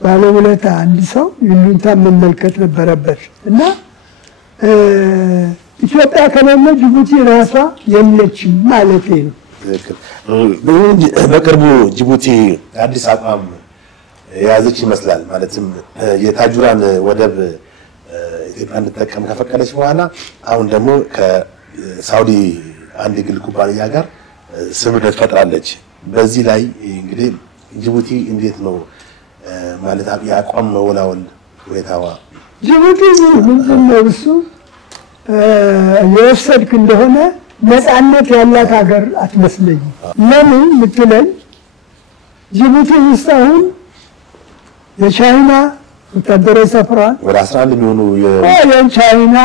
ባለውለታ አንድ ሰው ይሉንታ መመልከት ነበረበት እና ኢትዮጵያ ከሌለ ጅቡቲ ራሷ የለችም ማለት ነው። በቅርቡ ጅቡቲ አዲስ አቋም የያዘች ይመስላል። ማለትም የታጁራን ወደብ ኢትዮጵያ እንድትጠቀም ከፈቀደች በኋላ አሁን ደግሞ ከሳውዲ አንድ ግል ኩባንያ ጋር ስምምነት ፈጥራለች። በዚህ ላይ እንግዲህ ጅቡቲ እንዴት ነው ማለት የአቋም መወላወል ሁኔታዋ? ጅቡቲ ምንድን ነው እሱ የወሰድክ እንደሆነ ነፃነት ያላት ሀገር አትመስለኝም። ለምን ምትለኝ ጅቡቲ ውስጥ አሁን የቻይና ወታደሮች ሰፍረዋል። ወደ 11 የሚሆኑ የቻይና፣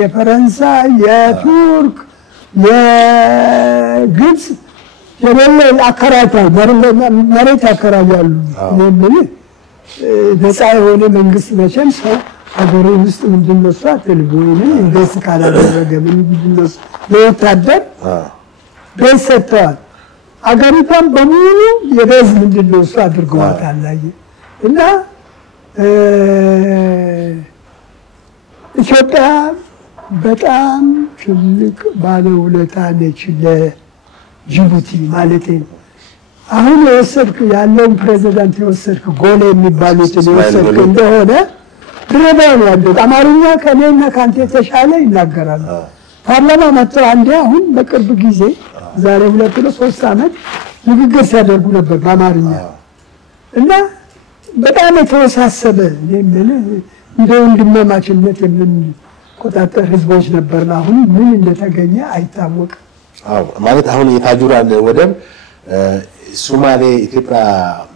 የፈረንሳይ፣ የቱርክ፣ የግብፅ የሌለ አከራይተዋል። መሬት ያከራያሉ። ነፃ የሆነ መንግስት መቼም ሰው ሀገሩ ውስጥ ምንድን ነው እሱ አትልም ወይም ኢንቨስት ካላደረገ ምንድን ነው ለወታደር ቤት ሰጥተዋል። አገሪቷን በሙሉ የቤዝ ምንድን ነው እሱ አድርገዋታል። እና ኢትዮጵያ በጣም ትልቅ ባለውለታ ነች ለጅቡቲ ማለት ነው። አሁን የወሰድክ ያለውን ፕሬዚዳንት የወሰድክ ጎሌ የሚባሉትን የወሰድክ እንደሆነ ድሬዳዋ ነው ያሉት። አማርኛ ከእኔና ከአንተ የተሻለ ይናገራሉ። ፓርላማ መጥተው አንዴ አሁን በቅርብ ጊዜ ዛሬ 2-3 ዓመት ንግግር ሲያደርጉ ነበር በአማርኛ እና በጣም የተወሳሰበ እንደ ወንድማማችነት የምንቆጣጠር ህዝቦች ነበርና አሁን ምን እንደተገኘ አይታወቅም። ማለት አሁን የታጁራን ወደብ ሶማሌ ኢትዮጵያ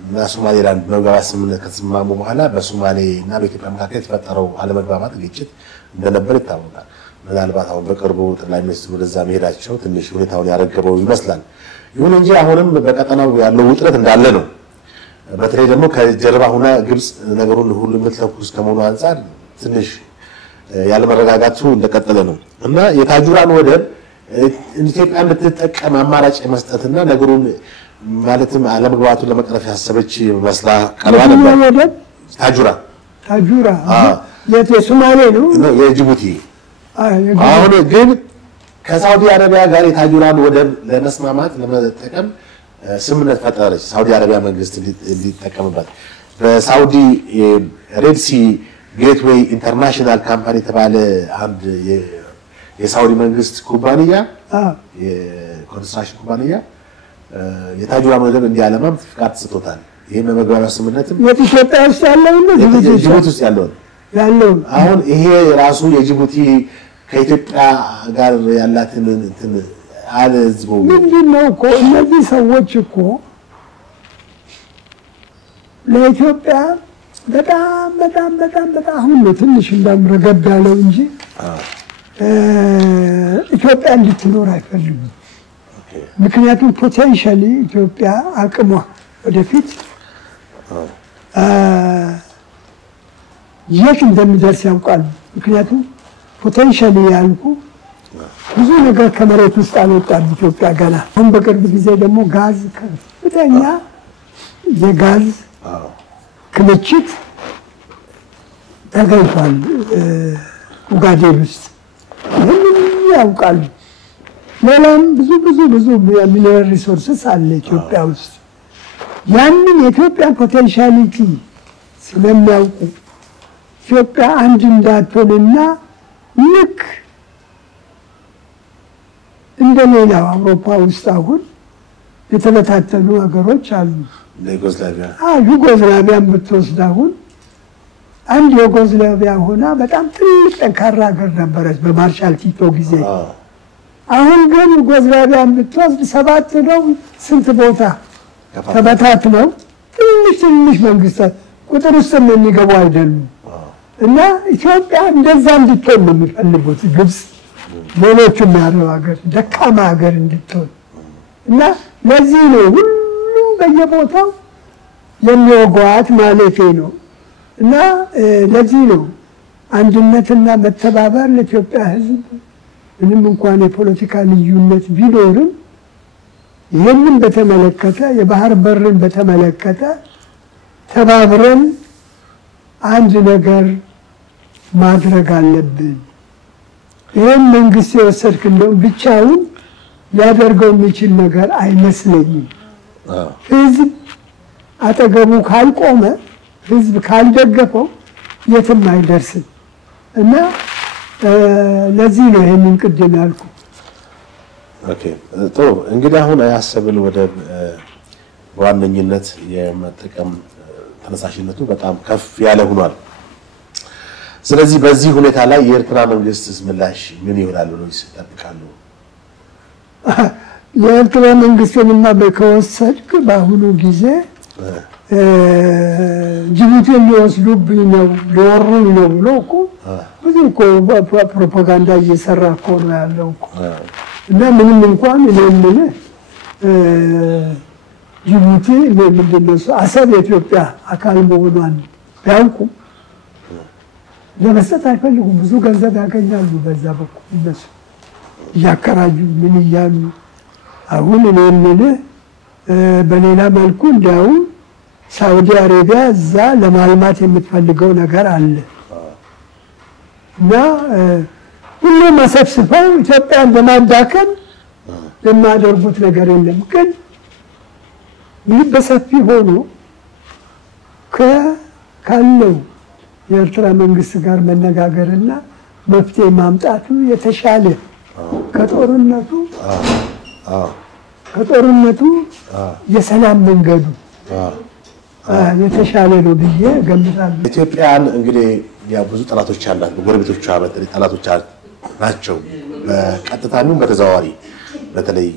እና ሶማሌላንድ መግባባት ስምምነት ከተስማሙ በኋላ በሶማሌ እና በኢትዮጵያ መካከል የተፈጠረው አለመግባባት ግጭት እንደነበር ይታወቃል። ምናልባት አሁን በቅርቡ ጠቅላይ ሚኒስትሩ ወደዛ መሄዳቸው ትንሽ ሁኔታውን ያረገበው ይመስላል። ይሁን እንጂ አሁንም በቀጠናው ያለው ውጥረት እንዳለ ነው። በተለይ ደግሞ ከጀርባ ሆና ግብፅ ነገሩን ሁሉ የምትለኩስ ከመሆኑ አንፃር ትንሽ ያለመረጋጋቱ እንደቀጠለ ነው እና የታጁራን ወደብ ኢትዮጵያ እንድትጠቀም አማራጭ መስጠትና ነገሩን ማለትም አለመግባባቱን ለመቅረፍ ያሰበች መስላ ቀርባ ነበር። ታጁራ የሶማሌ ነው የጅቡቲ። አሁን ግን ከሳውዲ አረቢያ ጋር የታጁራን ወደብ ለመስማማት ለመጠቀም ስምምነት ፈጠረች። ሳውዲ አረቢያ መንግስት እንዲጠቀምበት በሳውዲ ሬድሲ ጌትዌይ ኢንተርናሽናል ካምፓኒ የተባለ አንድ የሳውዲ መንግስት ኩባንያ የኮንስትራክሽን ኩባንያ የታጁራን ወደብ እንዲያለማም ፍቃድ ተሰጥቶታል። ይሄ መግባቢያ ስምምነትም የኢትዮጵያ ውስጥ ያለው ነው ጅቡቲ ውስጥ ያለው አሁን ይሄ ራሱ የጅቡቲ ከኢትዮጵያ ጋር ያላትን እንትን አለዝቦ ምንድነው እኮ እነዚህ ሰዎች እኮ ለኢትዮጵያ በጣም አሁን ነው ትንሽ እንደምረገብ ያለው እንጂ ኢትዮጵያ እንድትኖር አይፈልጉም። ምክንያቱም ፖቴንሻሊ ኢትዮጵያ አቅሟ ወደፊት የት እንደሚደርስ ያውቃሉ። ምክንያቱም ፖቴንሻሊ ያልኩ ብዙ ነገር ከመሬት ውስጥ አልወጣም ኢትዮጵያ ገና። አሁን በቅርብ ጊዜ ደግሞ ጋዝ ከፍተኛ የጋዝ ክምችት ተገኝቷል ኡጋዴን ውስጥ ይህንን ያውቃሉ። ሌላም ብዙ ሚነራል ሪሶርስስ አለ ኢትዮጵያ ውስጥ። ያንን የኢትዮጵያን ፖቴንሻሊቲ ስለሚያውቁ ኢትዮጵያ አንድ እንዳትሆንና ልክ እንደ ሌላው አውሮፓ ውስጥ አሁን የተበታተኑ ሀገሮች አሉ። ዩጎዝላቪያን ብትወስድ አሁን አንድ ዩጎዝላቪያ ሆና በጣም ትልቅ ጠንካራ ሀገር ነበረች በማርሻል ቲቶ ጊዜ። አሁን ግን ዩጎዝላቪያን ብትወስድ 7 ነው ስንት ቦታ ተበታትነው ትንሽ መንግስታት ቁጥር ውስጥ የሚገቡ አይደሉም። እና ኢትዮጵያ እንደዛ እንድትሆን ነው የሚፈልጉት ግብጽ፣ ሌሎችም ያለው ሀገር ደካማ ሀገር እንድትሆን እና ለዚህ ነው ሁሉም በየቦታው የሚወጓት ማለቴ ነው። እና ለዚህ ነው አንድነትና መተባበር ለኢትዮጵያ ሕዝብ ምንም እንኳን የፖለቲካ ልዩነት ቢኖርም ይህንን በተመለከተ የባህር በርን በተመለከተ ተባብረን አንድ ነገር ማድረግ አለብን። ይህን መንግስት የወሰድክ እንደው ብቻውን ሊያደርገው የሚችል ነገር አይመስለኝም። ህዝብ አጠገቡ ካልቆመ፣ ህዝብ ካልደገፈው የትም አይደርስም። እና ለዚህ ነው ይህንን ቅድም ያልኩ። ኦኬ ጥሩ። እንግዲህ አሁን ያሰብን ወደ በዋነኝነት የመጠቀም ተነሳሽነቱ በጣም ከፍ ያለ ሆኗል። ስለዚህ በዚህ ሁኔታ ላይ የኤርትራ መንግስትስ ምላሽ ምን ይሆናል ነው ይጠብቃሉ? የኤርትራ መንግስትንማ በከወሰድክ በአሁኑ ጊዜ ጅቡቲ ሊወስዱብኝ ነው ሊወሩኝ ነው ብሎ እኮ ብዙ እኮ ፕሮፓጋንዳ እየሰራ እኮ ነው ያለው እኮ። እና ምንም እንኳን እኔ የምልህ ጅቡቲ ምንድን ነው አሰብ የኢትዮጵያ አካል መሆኗን ቢያውቁ ለመስጠት አይፈልጉም። ብዙ ገንዘብ ያገኛሉ በዛ በኩል እነሱ እያከራዩ ምን እያሉ። አሁን እኔ የምልህ በሌላ መልኩ እንዲያውም ሳውዲ አረቢያ እዛ ለማልማት የምትፈልገው ነገር አለ እና ሁሉም አሰብስበው ኢትዮጵያን ለማዳከም የማያደርጉት ነገር የለም። ግን ይህ በሰፊ ሆኖ ካለው የኤርትራ መንግስት ጋር መነጋገርና መፍትሄ ማምጣቱ የተሻለ ከጦርነቱ የሰላም መንገዱ የተሻለ ነው ብዬ ገምታለሁ። ኢትዮጵያን እንግዲህ ያው ብዙ ጠላቶች አላት፣ ጎረቤቶቿ በተለይ ጠላቶች ናቸው በቀጥታም በተዘዋዋሪ። በተለይ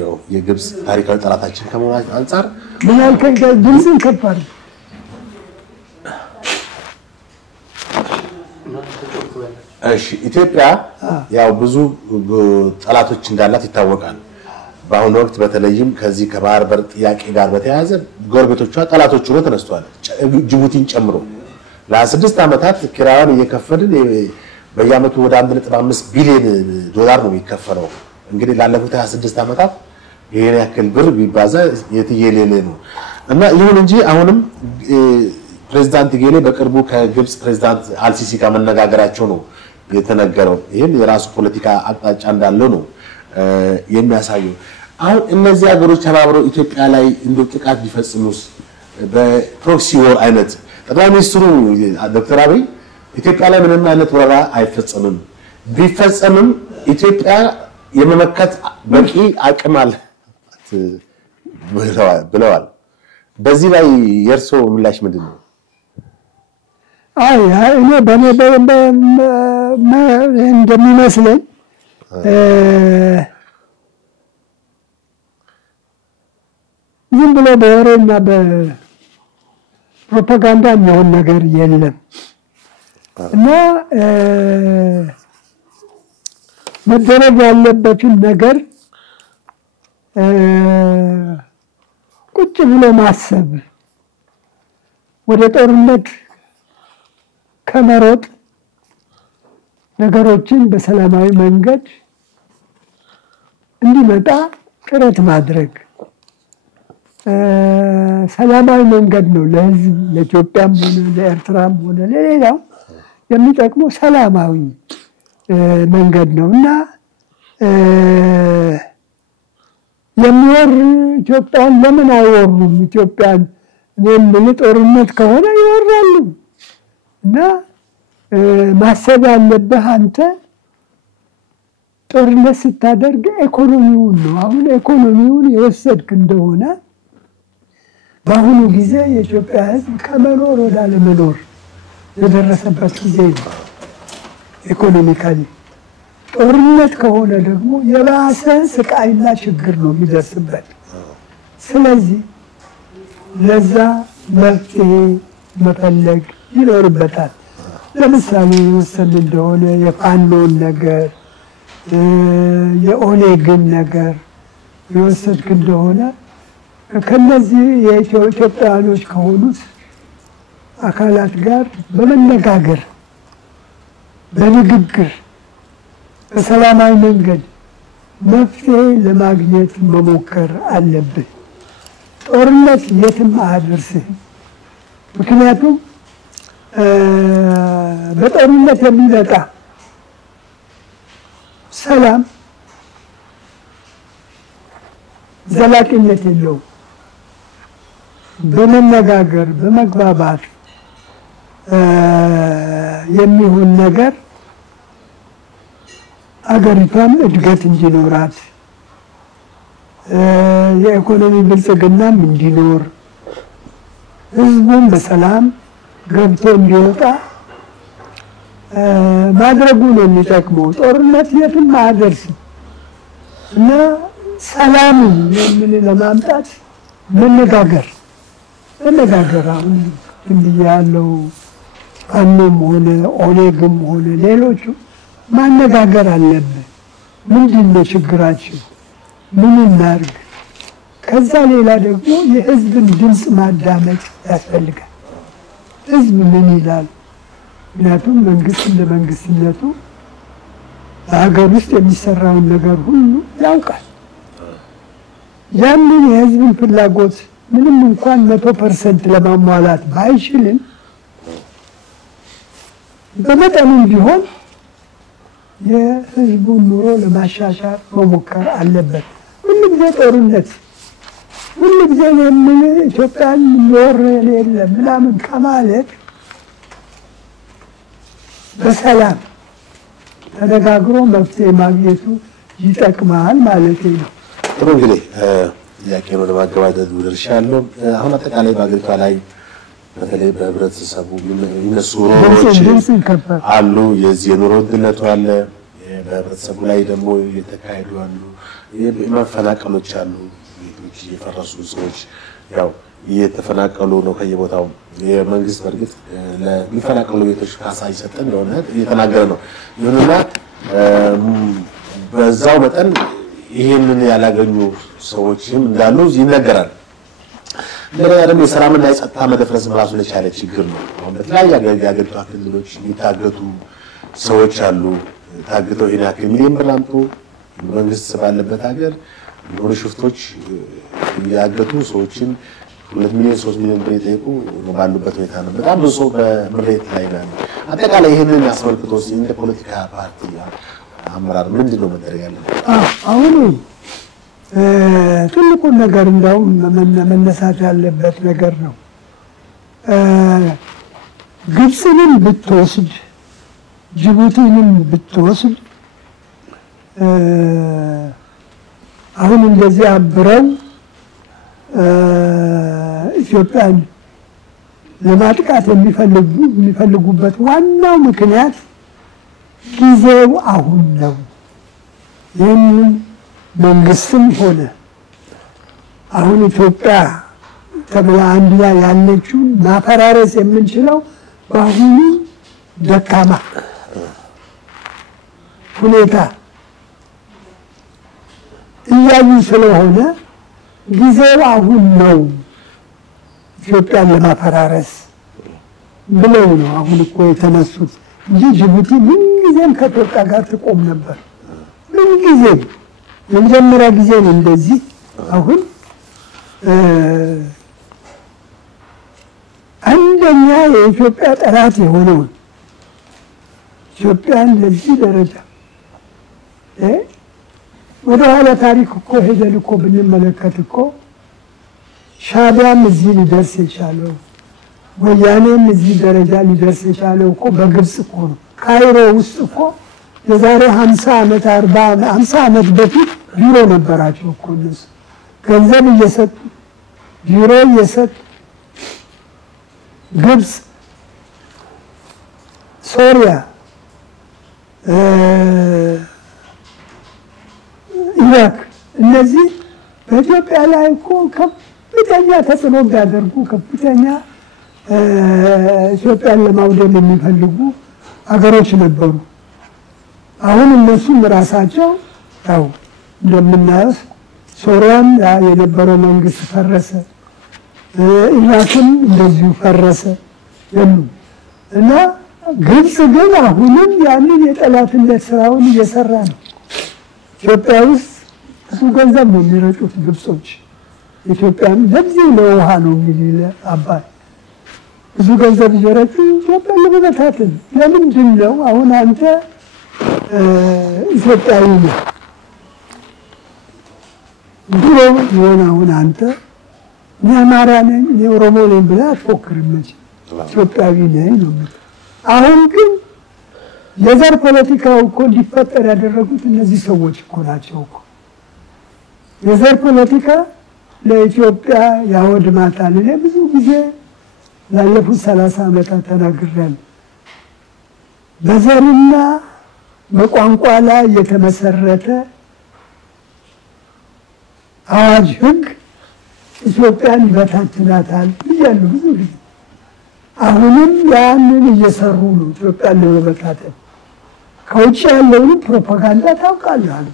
ያው የግብጽ ታሪካዊ ጠላታችን ከመሆኑ አንፃር ምን አልከኝ? ድምፅን ከፍ አድርግ። እሺ ኢትዮጵያ ያው ብዙ ጠላቶች እንዳላት ይታወቃል። በአሁኑ ወቅት በተለይም ከዚህ ከባህር በር ጥያቄ ጋር በተያያዘ ጎረቤቶቿ ጠላቶች ሆነው ተነስተዋል፣ ጅቡቲን ጨምሮ። ለ6 ዓመታት ኪራዩን እየከፈልን በየዓመቱ ወደ 1.5 ቢሊዮን ዶላር ነው የሚከፈለው። እንግዲህ ላለፉት 26 ዓመታት ይሄን ያክል ብር ቢባዛ የትየሌለ ነው እና ይሁን እንጂ አሁንም ፕሬዝዳንት ጌሌ በቅርቡ ከግብጽ ፕሬዝዳንት አልሲሲ ጋር መነጋገራቸው ነው የተነገረው። ይሄን የራሱ ፖለቲካ አቅጣጫ እንዳለው ነው የሚያሳየው። አሁን እነዚህ ሀገሮች ተባብረው ኢትዮጵያ ላይ እንደው ጥቃት ቢፈጽሙስ በፕሮክሲ ወር አይነት ጠቅላይ ሚኒስትሩ ዶክተር አብይ ኢትዮጵያ ላይ ምንም አይነት ወረራ አይፈጸምም፣ ቢፈጸምም ኢትዮጵያ የመመከት በቂ አቅም አላት ብለዋል። በዚህ ላይ የእርሶ ምላሽ ምንድን ነው? እኔ በእኔ እንደሚመስለኝ ዝም ብሎ በወሬና በፕሮፓጋንዳ የሚሆን ነገር የለም እና መደረግ ያለበትን ነገር ቁጭ ብሎ ማሰብ፣ ወደ ጦርነት ከመሮጥ ነገሮችን በሰላማዊ መንገድ እንዲመጣ ጥረት ማድረግ ሰላማዊ መንገድ ነው ለህዝብ ለኢትዮጵያም ሆነ ለኤርትራም ሆነ ለሌላው የሚጠቅመው ሰላማዊ መንገድ ነውና የሚወር ኢትዮጵያን ለምን አይወሩም? ኢትዮጵያን ምን ጦርነት ከሆነ ይወራሉ። እና ማሰብ ያለብህ አንተ ጦርነት ስታደርግ ኢኮኖሚውን ነው። አሁን ኢኮኖሚውን የወሰድክ እንደሆነ በአሁኑ ጊዜ የኢትዮጵያ ህዝብ ከመኖር ወደ አለመኖር የደረሰበት ጊዜ ነው ኢኮኖሚካሊ። ጦርነት ከሆነ ደግሞ የባሰ ስቃይና ችግር ነው የሚደርስበት። ስለዚህ ለዛ መፍትሄ መፈለግ ይኖርበታል። ለምሳሌ የወሰን እንደሆነ የፋኖን ነገር የኦኔግን ነገር የወሰድክ እንደሆነ ከነዚህ የኢትዮጵያውያኖች ከሆኑት አካላት ጋር በመነጋገር በንግግር በሰላማዊ መንገድ መፍትሄ ለማግኘት መሞከር አለብን። ጦርነት የትም አያደርስህም። ምክንያቱም በጦርነት የሚመጣ ሰላም ዘላቂነት የለውም። በመነጋገር በመግባባት የሚሆን ነገር አገሪቷም እድገት እንዲኖራት የኢኮኖሚ ብልጽግናም እንዲኖር ህዝቡም በሰላም ገብቶ እንዲወጣ ማድረጉ ነው የሚጠቅመው። ጦርነት የትም አያደርስም እና ሰላምን ለማምጣት መነጋገር አሁን እንዲህ ያለው ፋኖም ሆነ ኦኔግም ሆነ ሌሎቹ ማነጋገር አለብን። ምንድን ነው ችግራችን? ምን እናድርግ? ከዛ ሌላ ደግሞ የህዝብን ድምፅ ማዳመጥ ያስፈልጋል። ህዝብ ምን ይላል? ምክንያቱም መንግስት እንደ መንግስትነቱ በሀገር ውስጥ የሚሰራውን ነገር ሁሉ ያውቃል። ያንን የህዝብን ፍላጎት ምንም እንኳን 100% ለማሟላት ባይችልም በመጠኑም ቢሆን የህዝቡን ኑሮ ለማሻሻል መሞከር አለበት። ሁሉ ጊዜ ጦርነት፣ ሁሉ ጊዜ የምን ኢትዮጵያን ኖር የሌለ ምናምን ከማለት በሰላም ተነጋግሮ መፍትሄ ማግኘቱ ይጠቅማል ማለት ነው። ጥሩ እንግዲህ ጥያቄውን ወደ ማገባደዱ ደርሻለሁ። አሁን አጠቃላይ በአገሪቷ ላይ በተለይ በህብረተሰቡ የሚነሱ ሮሮች አሉ። የዚህ የኑሮ ውድነቱ አለ። በህብረተሰቡ ላይ ደግሞ እየተካሄዱ ያሉ መፈናቀሎች አሉ። ቤቶች እየፈረሱ ሰዎች ያው እየተፈናቀሉ ነው ከየቦታው። የመንግስት በእርግጥ ለሚፈናቀሉ ቤቶች ካሳ ይሰጥ እንደሆነ እየተናገረ ነው። ይሁንና በዛው መጠን ይህንን ያላገኙ ሰዎችም እንዳሉ ይነገራል። እንደገና ደግሞ የሰላምና የጸጥታ መደፍረስ ራሱ የቻለ ችግር ነው። አሁን በተለያየ የአገሪቷ ክልሎች የሚታገቱ ሰዎች አሉ። ታግተው ይሄን ያክል ሚሊዮን ብር አምጡ መንግስት ባለበት ሀገር የሆኑ ሽፍቶች ያገቱ ሰዎችን 2 ሚሊዮን 3 ሚሊዮን ብር የጠየቁ ባሉበት ሁኔታ ነው። በጣም ብዙ ሰው በምሬት ላይ ነው። አጠቃላይ ይህንን አስመልክቶ እንደ ፖለቲካ ፓርቲ አመራር ምንድን ነው መደረግ ያለበት? አሁን ትልቁን ነገር እንደውም መነሳት ያለበት ነገር ነው። ግብፅንም ብትወስድ ጅቡቲንም ብትወስድ አሁን እንደዚህ አብረው ኢትዮጵያን ለማጥቃት የሚፈልጉበት ዋናው ምክንያት ጊዜው አሁን ነው። ይህንን መንግስትም ሆነ አሁን ኢትዮጵያ ተብላ አንድ ላይ ያለችውን ማፈራረስ የምንችለው በአሁኑ ደካማ ሁኔታ እያዩ ስለሆነ ጊዜው አሁን ነው ኢትዮጵያን ለማፈራረስ ብለው ነው አሁን እኮ የተነሱት እንጂ ጅቡቲ ምንጊዜም ከኢትዮጵያ ጋር ትቆም ነበር። ምንጊዜም የመጀመሪያ ጊዜ ነው እንደዚህ። አሁን ዋነኛ የኢትዮጵያ ጠላት የሆነው ኢትዮጵያን ለዚህ ደረጃ ወደ ኋላ ታሪክ እኮ ሄደን እኮ ብንመለከት እኮ ሻዕቢያም እዚህ ሊደርስ የቻለው ወያኔም እዚህ ደረጃ ሊደርስ የቻለው እኮ በግብጽ እኮ ነው። ካይሮ ውስጥ እኮ የዛሬ 50 ዓመት 50 ዓመት በፊት ቢሮ ነበራቸው እኮ እነሱ ገንዘብ እየሰጡ ቢሮ እየሰጡ ግብጽ፣ ሶሪያ፣ ኢራቅ እነዚህ በኢትዮጵያ ላይ እኮ ከፍተኛ ተጽዕኖ ቢያደርጉ ከፍተኛ ኢትዮጵያን ለማውደም የሚፈልጉ አገሮች ነበሩ። አሁን እነሱም ራሳቸው ያው እንደምናየው ሶሪያም የነበረው መንግስት ፈረሰ፣ ኢራቅም እንደዚሁ ፈረሰ እና ግብጽ ግን አሁንም ያንን የጠላትነት ስራውን እየሰራ ነው። ኢትዮጵያ ውስጥ ብዙ ገንዘብ ነው የሚረጩት ግብጾች። ኢትዮጵያም ለዚህ ለውሃ ነው የሚል አባይ ብዙ ገንዘብ እየረጩ ኢትዮጵያ ለመበታተን ለምንድን ነው? አሁን አንተ ኢትዮጵያዊ ነህ ድሮ የሆነ አሁን አንተ እኔ አማራ ነኝ እኔ ኦሮሞ ነኝ ብለህ አትፎክርም እንጂ ኢትዮጵያዊ ነኝ ነው። አሁን ግን የዘር ፖለቲካው እኮ እንዲፈጠር ያደረጉት እነዚህ ሰዎች እኮ ናቸው እኮ። የዘር ፖለቲካ ለኢትዮጵያ ያወድማታል። እኔ ብዙ ጊዜ ላለፉት 30 ዓመታት ተናግሬያለሁ። በዘርና በቋንቋ ላይ የተመሰረተ አዋጅ ህግ ኢትዮጵያን ይበታትናታል ብያለሁ ብዙ ጊዜ። አሁንም ያንን እየሰሩ ነው ኢትዮጵያን ለመበታተን። ከውጭ ያለውን ፕሮፓጋንዳ ታውቃለህ።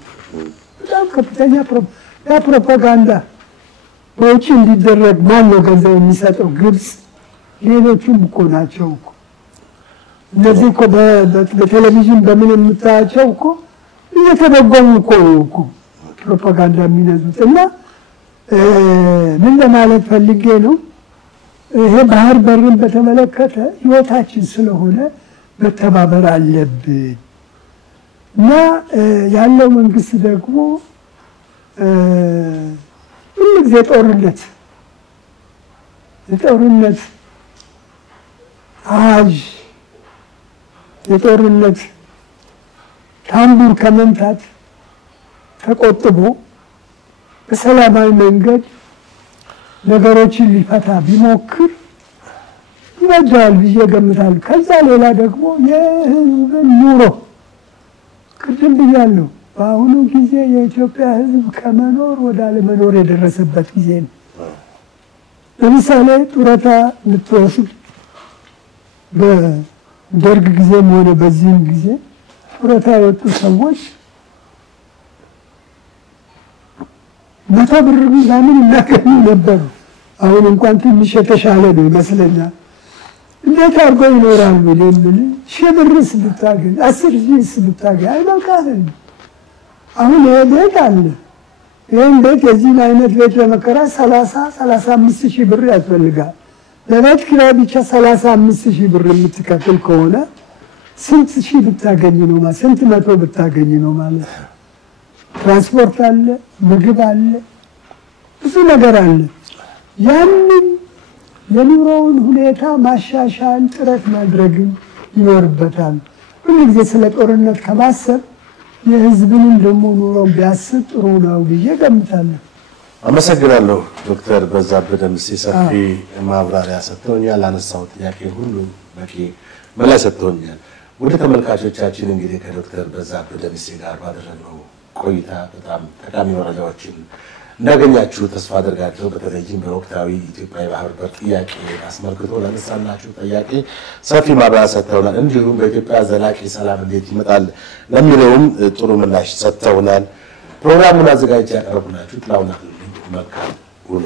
በጣም ከፍተኛ ፕሮፓጋንዳ በውጭ እንዲደረግ ማን ነው ገንዘብ የሚሰጠው? ግብጽ፣ ሌሎቹም እኮ ናቸው እኮ። እነዚህ እኮ በቴሌቪዥን በምን የምታያቸው እኮ እየተደጎሙ እኮ ፕሮፓጋንዳ የሚነዙት። እና ምን ለማለት ፈልጌ ነው፣ ይሄ ባህር በርን በተመለከተ ህይወታችን ስለሆነ መተባበር አለብን። እና ያለው መንግስት ደግሞ ሁልጊዜ የጦርነት አዋጅ የጦርነት ታምቡር ከመምታት ተቆጥቦ በሰላማዊ መንገድ ነገሮችን ሊፈታ ቢሞክር ይበጃል ብዬ ገምታለሁ። ከዛ ሌላ ደግሞ የህዝብን ኑሮ ቅድም ብያለሁ። በአሁኑ ጊዜ የኢትዮጵያ ህዝብ ከመኖር ወደ አለመኖር የደረሰበት ጊዜ ነው። ለምሳሌ ጡረታ ልትወስድ በደርግ ጊዜም ሆነ በዚህም ጊዜ ጡረታ የወጡ ሰዎች 100 ብር ምናምን እናገኙ ነበሩ። አሁን እንኳን ትንሽ የተሻለ ነው ይመስለኛል። እንዴት አድርገው ይኖራሉ? ለምን 1000 ብርስ ብታገኝ 10,000ስ ብታገኝ አይበቃህም? አሁን ይሄ ቤት አለ። ይሄን ቤት የዚህን አይነት ቤት ለመከራየት 35,000 ብር ያስፈልጋል። ለቤት ኪራይ ብቻ 35,000 ብር የምትከፍል ከሆነ ስንት ሺህ ብታገኝ ነው ማለት? ስንት መቶ ብታገኝ ነው ማለት? ትራንስፖርት አለ፣ ምግብ አለ፣ ብዙ ነገር አለ። ያንን የኑሮውን ሁኔታ ማሻሻል ጥረት ማድረግ ይኖርበታል። ሁሉ ጊዜ ስለ ጦርነት ከማሰብ የህዝብን ደግሞ ኑሮ ቢያስብ ጥሩ ነው ብዬ ገምታለሁ። አመሰግናለሁ ዶክተር በዛብህ ደምሴ ሰፊ ማብራሪያ ሰጥተውኛል። አነሳው ጥያቄ ሁሉ በቂ መልስ ሰጥተውኛል። ወደ ተመልካቾቻችን እንግዲህ ከዶክተር በዛብህ ደምሴ ጋር ባደረግነው ቆይታ በጣም ጠቃሚ መረጃዎችን እንዳገኛችሁ ተስፋ አደርጋለሁ። በተለይም በወቅታዊ ኢትዮጵያ የባህር በር ጥያቄ አስመልክቶ ለነሳናችሁ ጥያቄ ሰፊ ማብራሪያ ሰጥተውናል። እንዲሁም በኢትዮጵያ ዘላቂ ሰላም እንዴት ይመጣል ለሚለውም ጥሩ ምላሽ ሰጥተውናል። ፕሮግራሙን አዘጋጅቼ ያቀረብኩላችሁ ጥላሁን መልካም ውሎ